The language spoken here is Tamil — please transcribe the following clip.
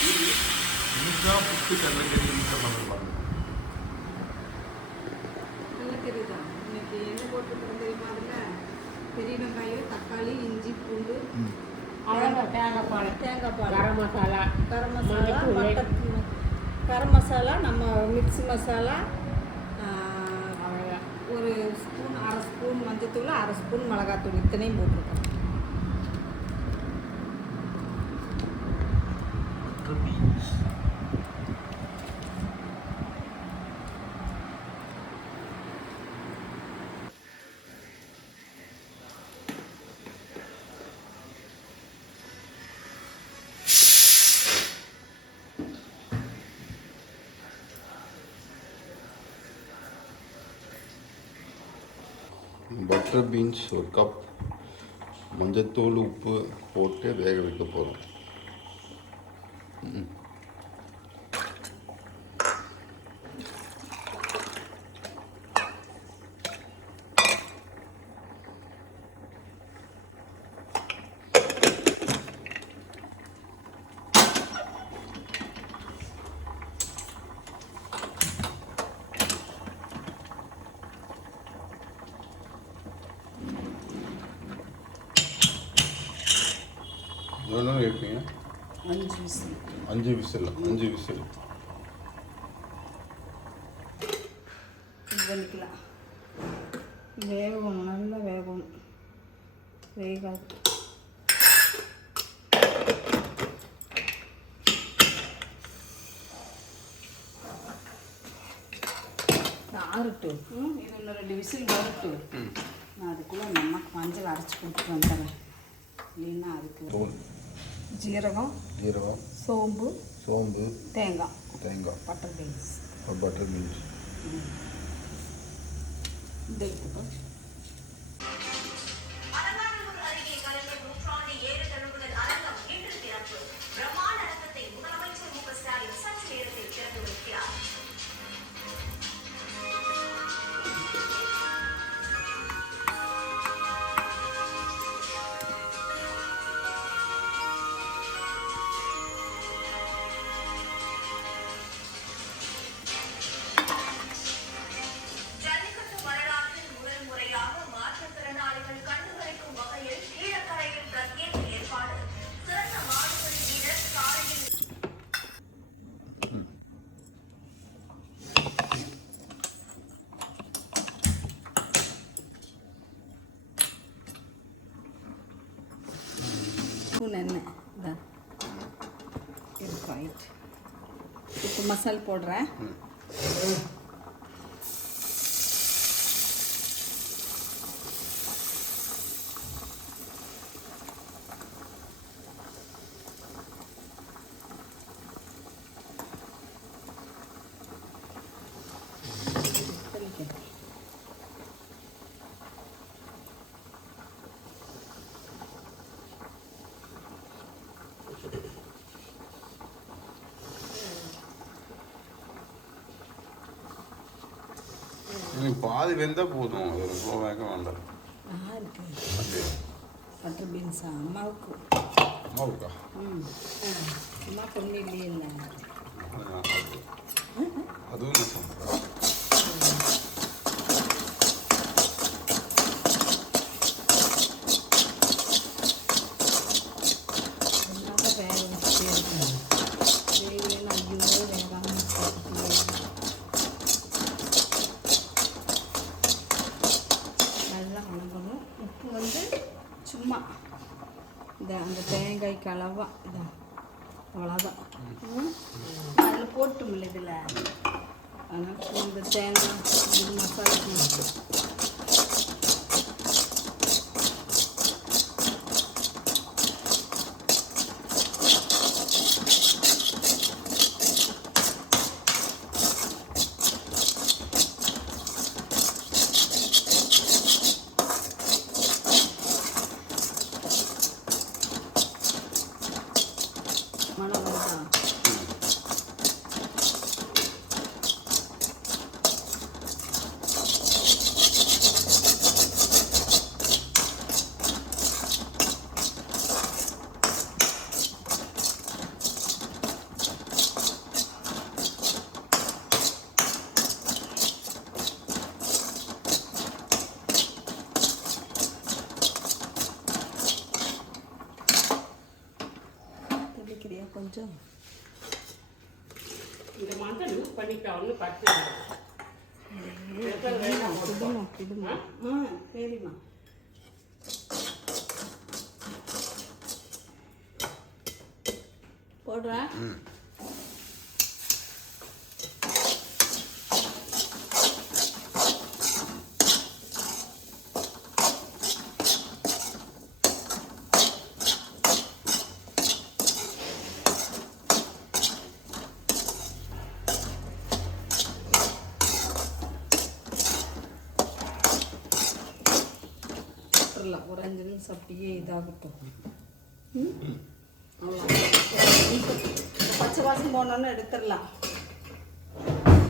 இதுதான் புட்டு கடலைக்கறி வீட்டில் பண்ணுவாங்க. கடலைக்கறி தான் இன்னைக்கு என்ன போட்டுருக்கோம் தெரியுமா? அதில் பெரிய வெங்காயம், தக்காளி, இஞ்சி, பூண்டு, தேங்காய் பால், கரம் மசாலா, கரம் மசாலா, நம்ம மிக்ஸி மசாலா, ஒரு ஸ்பூன், அரை ஸ்பூன் மஞ்சத்தூள், அரை ஸ்பூன் மிளகாத்தூள், இத்தனையும் போட்டிருக்கோம். பட்டர் பீன்ஸ் ஒரு கப், மஞ்சத்தூள் உப்பு போட்டு வேக வைக்க போகிறோம். எவ்வளோ நேரம் வைப்பீங்க? 5 விசில். 5 விசில். 5 விசில் பண்ணிக்கலாம். வேகணும், நல்லா வேகணும். வேகாது. ஆறட்டும். இது இன்னும் 2 விசில் வரட்டும். நான் அதுக்குள்ளே நம்ம மஞ்சள் அரைச்சி கொடுத்துட்டு வந்துடுறேன். இல்லைன்னா அதுக்கு ஜீரகம், சோம்பு, தேங்காய், பட்டர் பீன்ஸ். இந்த ஸ்பூன் எண்ணெய் இதான் இருக்கும். ஆயிட்டு இப்போ மசால் போடுறேன். பாதி வெந்தால் போதும், ரொம்ப வேக வேண்டாம். பட்டர் பீன்ஸா அம்மாவுக்கு? அம்மாவுக்கா? அம்மா பொண்ணு இல்லையே இல்லை. அதுவும் நான் சொல்கிறேன். சும்மா இந்த அந்த தேங்காய்க்கு அளவா இதான், அவ்வளோதான். அதில் போட்டுமில்ல இதில், அதனால் இந்த தேங்காய் இது மசாலா மணம் வருதா? கொஞ்சம் இந்த மஞ்சள் யூஸ் பண்ணிட்டா ஒன்றும் பச்சை குடுமா குடுமா சரிம்மா போடுறா ஒரு 5 நிமிஷம் அப்படியே இதாகட்டும். அவ்வளோ பச்சை வாசம் போனோன்னு எடுத்துடலாம்.